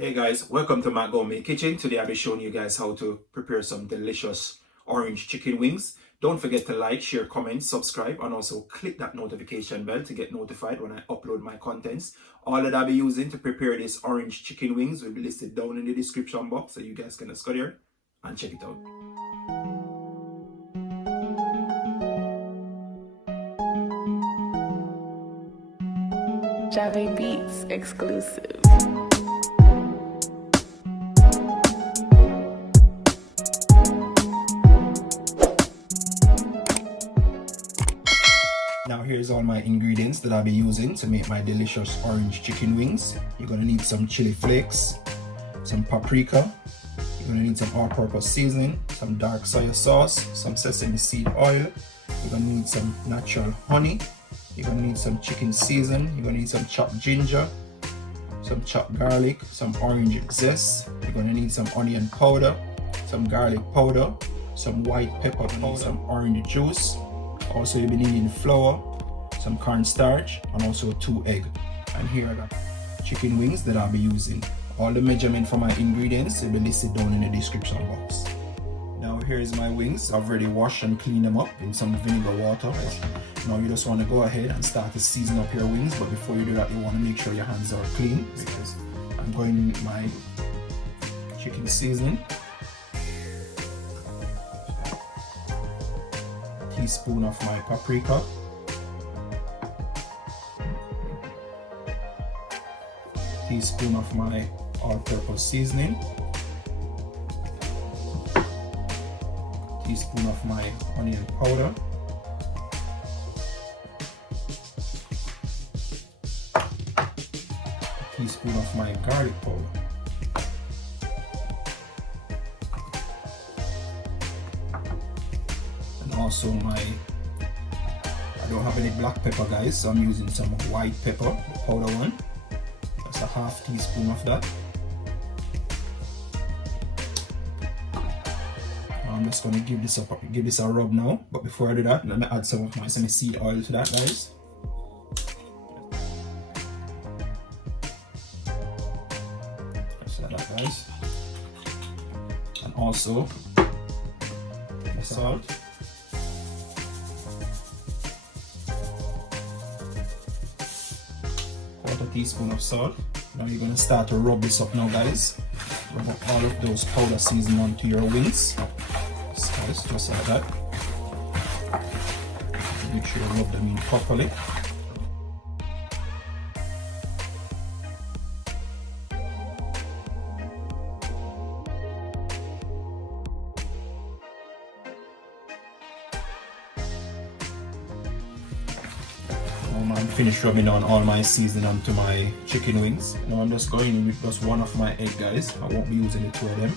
Hey guys, welcome to my Gourmet kitchen. Today I'll be showing you guys how to prepare some delicious orange chicken wings. Don't forget to like, share, comment, subscribe, and also click that notification bell to get notified when I upload my contents. All that I'll be using to prepare these orange chicken wings will be listed down in the description box, so you guys can just go there and check it out. Java Beats exclusive. Now here's all my ingredients that I'll be using to make my delicious orange chicken wings. You're gonna need some chili flakes, some paprika, you're gonna need some all-purpose seasoning, some dark soy sauce, some sesame seed oil, you're gonna need some natural honey, you're gonna need some chicken season, you're gonna need some chopped ginger, some chopped garlic, some orange zest, you're gonna need some onion powder, some garlic powder, some white pepper powder, some orange juice. Also you'll be needing flour, some cornstarch, and also 2 eggs. And here are the chicken wings that I'll be using. All the measurement for my ingredients will be listed down in the description box. Now here's my wings. I've already washed and cleaned them up in some vinegar water. Now you just want to go ahead and start to season up your wings, but before you do that you want to make sure your hands are clean, because I'm going in with my chicken seasoning. Teaspoon of my paprika, teaspoon of my all-purpose seasoning, teaspoon of my onion powder, teaspoon of my garlic powder, also I don't have any black pepper guys, so I'm using some white pepper, powder one. That's a half teaspoon of that. I'm just going to give this a rub now, but before I do that, let me add some of my sesame seed oil to that guys. Just like that guys. And also the salt. A teaspoon of salt. Now you're going to start to rub this up now guys. Rub up all of those powder seasoning onto your wings. Just like that. Make sure you rub them in properly. I'm finished rubbing on all my seasoning onto my chicken wings. Now I'm just going in with just one of my egg guys. I won't be using the 2 of them.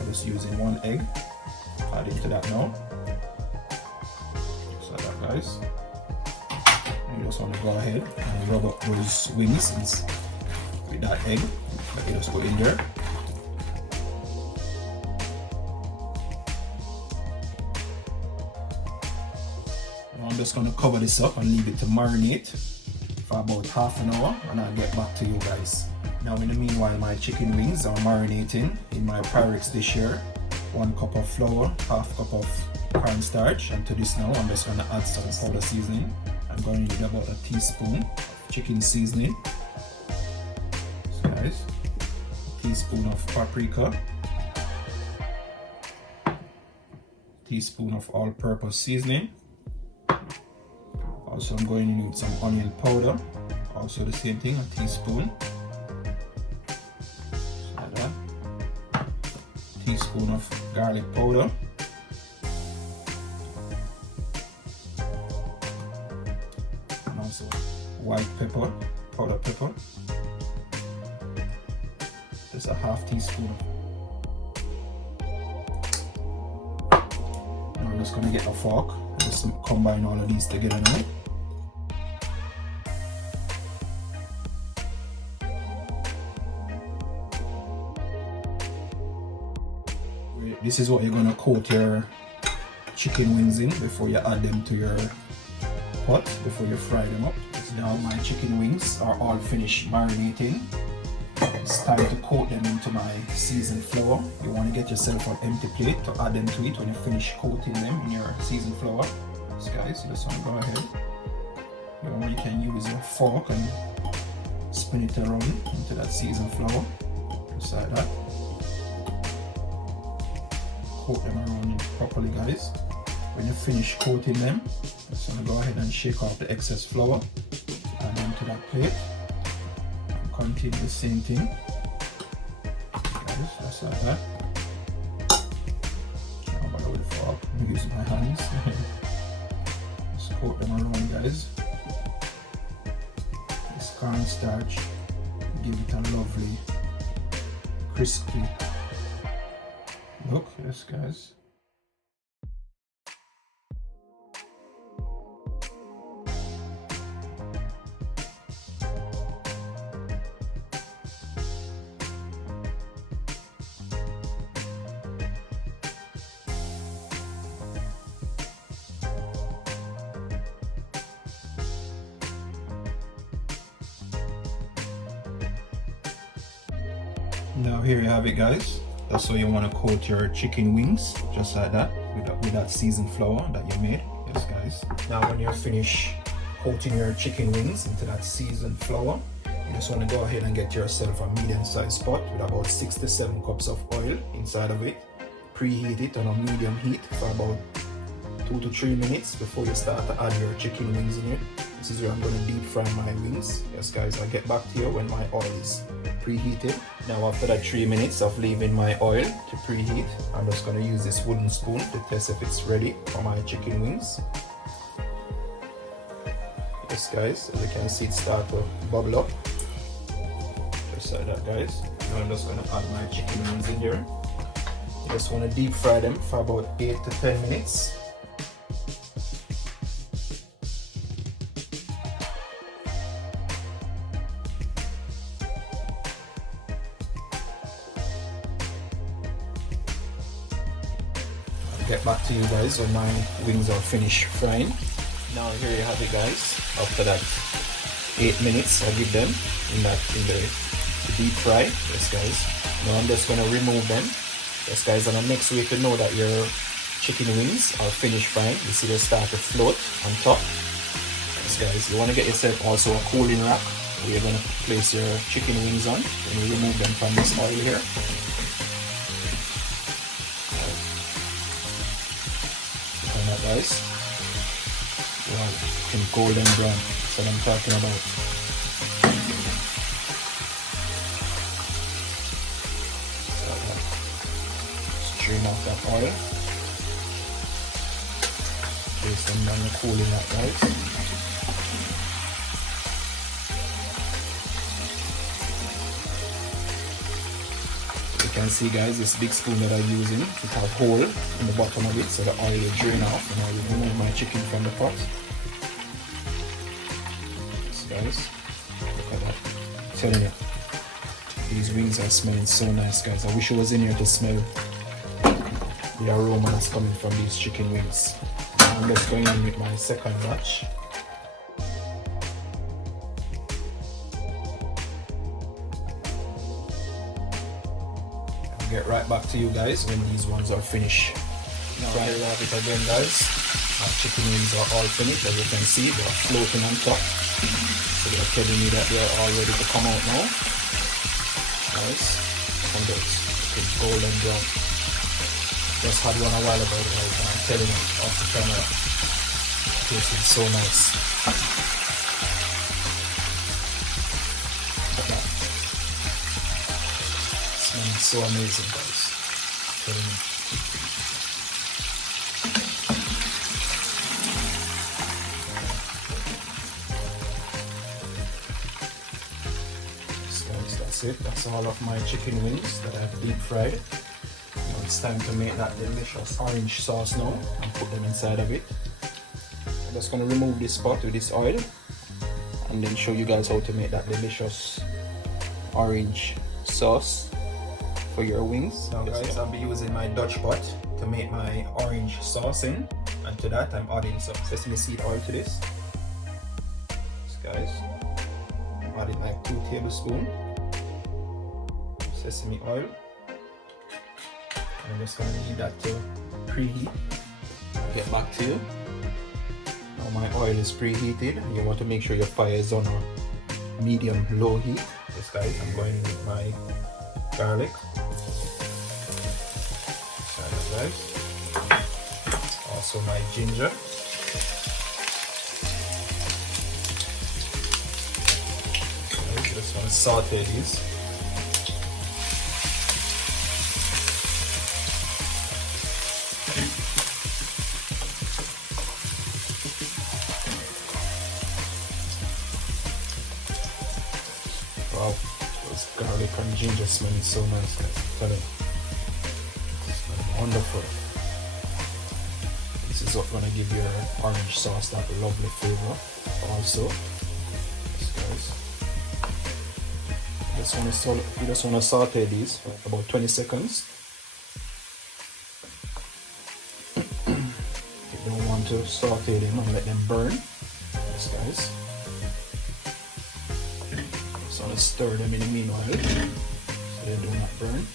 I'm just using 1 egg. Add into that now. Just like that guys. You just want to go ahead and rub up those wings with that egg. Let it just go in there. I'm just going to cover this up and leave it to marinate for about half an hour, and I'll get back to you guys. Now in the meanwhile, my chicken wings are marinating in my Pyrex dish here. 1 cup of flour, half cup of cornstarch, and to this now I'm just going to add some powder seasoning. I'm going to need about a teaspoon of chicken seasoning. So guys, a teaspoon of paprika, teaspoon of all-purpose seasoning. Also I'm going in with some onion powder, also the same thing, a teaspoon. Like that. Teaspoon of garlic powder. And also white pepper, powder pepper. Just a half teaspoon. Now I'm just going to get a fork and just combine all of these together now. This is what you're going to coat your chicken wings in before you add them to your pot, before you fry them up. So now my chicken wings are all finished marinating. It's time to coat them into my seasoned flour. You want to get yourself an empty plate to add them to it when you finish coating them in your seasoned flour. So guys, you just want to go ahead. You can use your fork and spin it around into that seasoned flour, just like that. Coat them around properly, guys. When you finish coating them, just want to go ahead and shake off the excess flour, add them to that plate, and continue the same thing, guys, just like that. Can't bother with the fork, I'm using my hands. Just coat them around, guys. This cornstarch give it a lovely crispy look. Yes, guys. Now here you have it, guys. That's how you want to coat your chicken wings, just like that, with that seasoned flour that you made. Yes, guys. Now when you're finished coating your chicken wings into that seasoned flour, you just want to go ahead and get yourself a medium-sized pot with about 6 to 7 cups of oil inside of it. Preheat it on a medium heat for about 2 to 3 minutes before you start to add your chicken wings in it. This is where I'm going to deep fry my wings. Yes, guys, I'll get back to you when my oil is preheated. Now after that 3 minutes of leaving my oil to preheat, I'm just going to use this wooden spoon to test if it's ready for my chicken wings. Yes, guys, as you can see, it start to bubble up, just like that, guys. Now I'm just going to add my chicken wings in here. You just want to deep fry them for about 8 to 10 minutes. Get back to you guys when my wings are finished frying. Now here you have it, guys. After that 8 minutes, I give them in the deep fry. Yes, guys. Now I'm just gonna remove them. Yes, guys. And the next way to know that your chicken wings are finished frying, you see they start to float on top. Yes, guys. You want to get yourself also a cooling rack where you're gonna place your chicken wings on when you remove them from this oil here. Guys, wow, in golden brown, that's what I'm talking about. Strain out that oil, place them on the cooling rack, guys. You can see, guys, this big spoon that I'm using, it has a hole in the bottom of it so the oil will drain off, and I will remove my chicken from the pot. Yes, guys, look at that. I'm telling you, these wings are smelling so nice, guys. I wish I was in here to smell the aroma that's coming from these chicken wings. I'm just going in with my second batch. Get right back to you guys when these ones are finished. Now here we have it again, guys. Our chicken wings are all finished. As you can see, they're floating on top. So they're telling me that they're all ready to come out now. Nice. And it's golden brown. Just had one a while ago, guys, and I'm telling you off the camera, it tasted so nice. So amazing, guys. Yes, guys, that's it. That's all of my chicken wings that I've deep fried. Now it's time to make that delicious orange sauce now and put them inside of it. I'm just going to remove this pot with this oil and then show you guys how to make that delicious orange sauce for your wings. Now guys, I'll be using my Dutch pot to make my orange sauce in, and to that I'm adding some sesame seed oil to this. Guys, I'm adding like 2 tablespoons. sesame oil. I'm just gonna need that to preheat. I'll get back to you. Now my oil is preheated. You want to make sure your fire is on a medium low heat. Yes guys, I'm going with my garlic. Guys. Also my ginger. Just want to saute these. Wow, those garlic and ginger smelling so nice, guys. Wonderful. This is what's gonna give your orange sauce that lovely flavor. Also, yes, guys. You just want to saute these for about 20 seconds. You don't want to saute them and let them burn. Yes, guys. Just want to stir them in the meanwhile so they do not burn.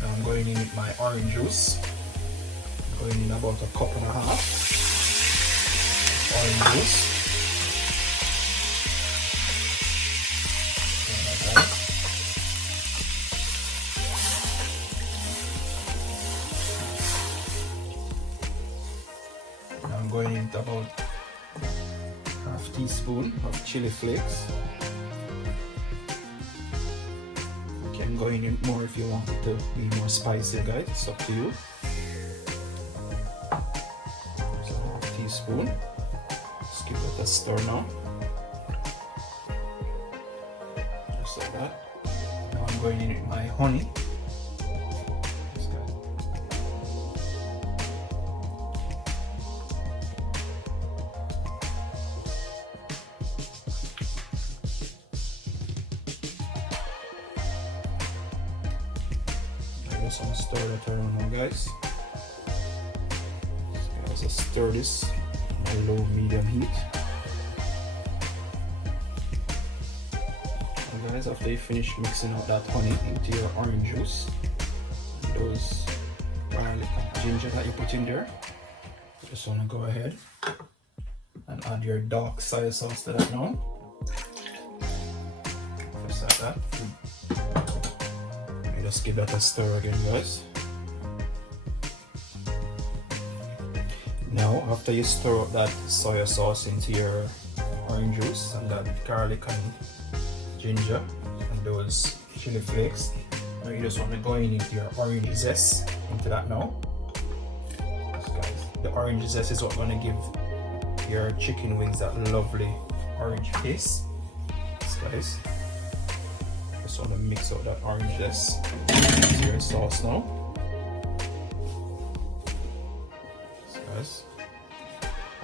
Now I'm going in with my orange juice. Going in about a cup and a half orange juice. Now I'm going into about half teaspoon of chili flakes. You can go in more if you want it to be more spicy, guys. It's up to you. Teaspoon. Just give it a stir now. Just like that. Now I'm going in with my honey. I just want to stir that around now, guys. Just stir this on low medium heat. And guys, after you finish mixing out that honey into your orange juice and those garlic and ginger that you put in there, you just want to go ahead and add your dark soy sauce to that now. Just like that. You just give that a stir again, guys. Now, after you stir up that soy sauce into your orange juice and that garlic and ginger and those chili flakes, now you just want to go in into your orange zest into that now. Yes, guys, the orange zest is what's going to give your chicken wings that lovely orange paste. Yes, guys, just want to mix out that orange zest into your sauce now.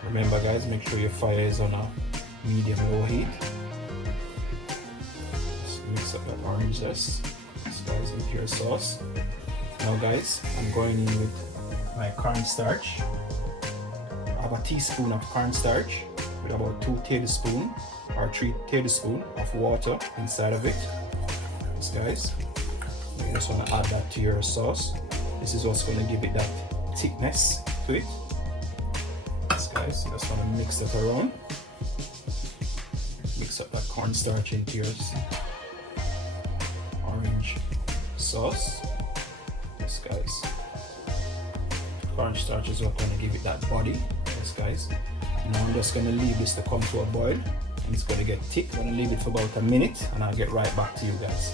Remember guys, make sure your fire is on a medium low heat. Just mix up that orange zest, guys, with your sauce. Now guys, I'm going in with my cornstarch. I have a teaspoon of cornstarch with about 2 tablespoons or 3 tablespoons of water inside of it. Yes guys, you just want to add that to your sauce. This is what's going to give it that thickness to it. Guys, you just want to mix that around. Mix up that cornstarch into your orange sauce. Yes, guys. Cornstarch is what's going to give it that body. Yes, guys. Now I'm just going to leave this to come to a boil, and it's going to get thick. I'm going to leave it for about a minute, and I'll get right back to you guys.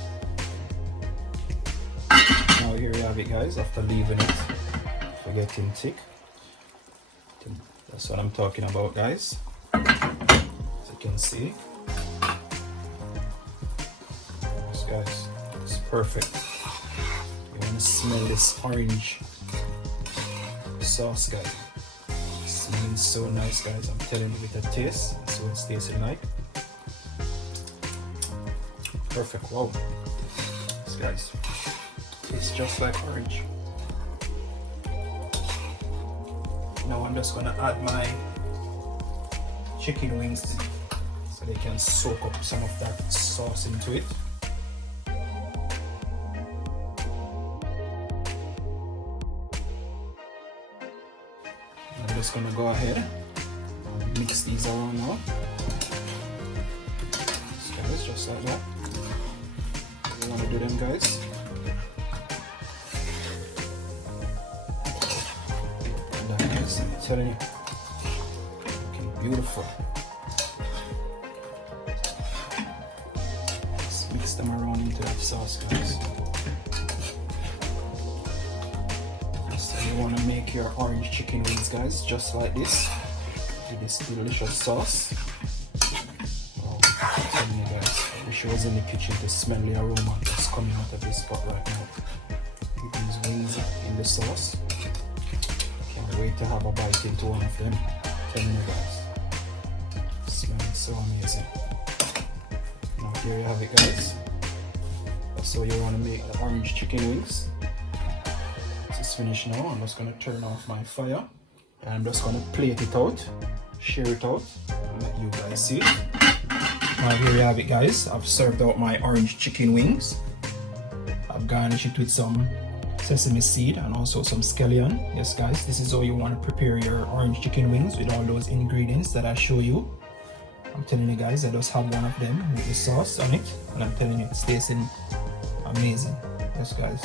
Now here you have it, guys. After leaving it for getting thick. That's what I'm talking about, guys. As you can see, yes, guys, it's perfect. You want to smell this orange sauce, guys. It's smelling so nice, guys. I'm telling you, with a taste, that's what it's tasting like. Perfect. Wow. Yes, guys, it's just like orange. Now I'm just gonna add my chicken wings so they can soak up some of that sauce into it. I'm just gonna go ahead and mix these around now. So it's just like that. You want to do them, guys. And that is, I'm telling you, looking beautiful. Let's mix them around into that sauce, guys. So you want to make your orange chicken wings, guys, just like this, with this delicious sauce. Oh, I'm telling you guys, I wish I was in the kitchen to smell the aroma that's coming out of this pot right now. With these wings in the sauce. Can't wait to have a bite into one of them. I'm telling you guys, it smells so amazing. Now here you have it, guys. That's how you want to make the orange chicken wings. It's finished now. I'm just going to turn off my fire and I'm just going to plate it out, share it out, and let you guys see it. Now here you have it, guys. I've served out my orange chicken wings. I've garnished it with some sesame seed and also some scallion. Yes, guys, this is how you want to prepare your orange chicken wings with all those ingredients that I show you. I'm telling you guys, I just have one of them with the sauce on it, and I'm telling you, it's tasting amazing. Yes, guys.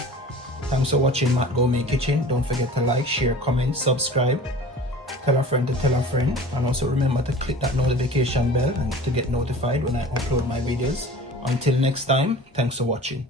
Thanks for watching Matt Gourmet Kitchen. Don't forget to like, share, comment, subscribe, tell a friend to tell a friend, and also remember to click that notification bell and to get notified when I upload my videos. Until next time, thanks for watching.